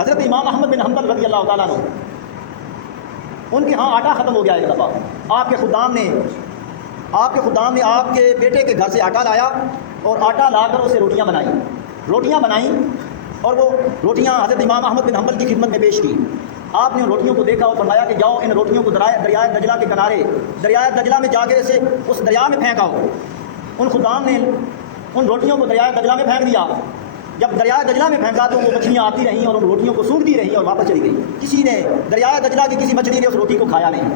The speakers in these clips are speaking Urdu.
حضرت امام احمد بن حنبل رضی اللہ تعالیٰ عنہ، ان کے ہاں آٹا ختم ہو گیا ایک دفعہ، آپ کے خدام نے آپ کے بیٹے کے گھر سے آٹا لایا اور آٹا لا کر اسے روٹیاں بنائیں اور وہ روٹیاں حضرت امام احمد بن حنبل کی خدمت میں پیش کی۔ آپ نے ان روٹیوں کو دیکھا اور فرمایا کہ جاؤ ان روٹیوں کو دریائے دجلہ کے کنارے، دریائے دجلہ میں جا کے اسے اس دریا میں پھینکاؤ۔ ان خدام نے ان روٹیوں کو دریائے دجلہ میں پھینک دیا۔ جب دریائے دجلہ میں پھینکا تو وہ مچھلیاں آتی رہیں اور ان روٹیوں کو سونگتی رہیں اور واپس چلی گئی۔ کسی نے دریائے دجلہ کی کسی مچھلی نے اس روٹی کو کھایا نہیں۔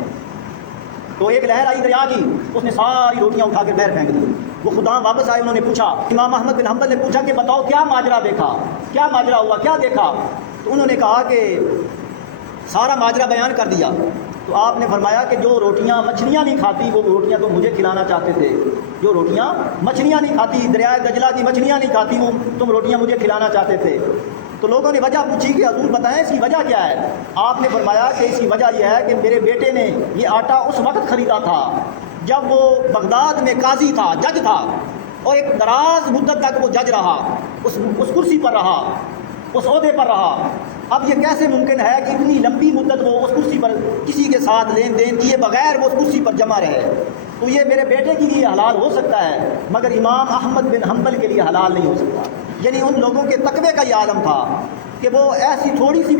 تو ایک لہر آئی دریا کی، اس نے ساری روٹیاں اٹھا کے باہر پھینک دی۔ وہ خدام واپس آئے، انہوں نے پوچھا، امام احمد بن حنبل نے پوچھا کہ بتاؤ کیا ماجرا دیکھا، کیا ماجرا ہوا، کیا دیکھا؟ تو انہوں نے کہا کہ سارا ماجرا بیان کر دیا۔ تو آپ نے فرمایا کہ جو روٹیاں مچھلیاں نہیں کھاتی وہ روٹیاں تو مجھے کھلانا چاہتے تھے، جو روٹیاں مچھلیاں نہیں کھاتی، دریائے دجلہ کی مچھلیاں نہیں کھاتی، وہ تم روٹیاں مجھے کھلانا چاہتے تھے۔ تو لوگوں نے وجہ پوچھی کہ حضور بتائیں اس کی وجہ کیا ہے؟ آپ نے فرمایا کہ اس کی وجہ یہ ہے کہ میرے بیٹے نے یہ آٹا اس وقت خریدا تھا جب وہ بغداد میں قاضی تھا، جج تھا، اور ایک دراز مدت تک وہ جج رہا، اس کرسی پر رہا، اس عہدے پر رہا۔ اب یہ کیسے ممکن ہے کہ اتنی لمبی مدت وہ اس کرسی پر کسی کے ساتھ لین دین کیے بغیر وہ اس کرسی پر جمع رہے؟ تو یہ میرے بیٹے کے لیے حلال ہو سکتا ہے مگر امام احمد بن حنبل کے لیے حلال نہیں ہو سکتا۔ یعنی ان لوگوں کے تقوی کا یہ عالم تھا کہ وہ ایسی تھوڑی سی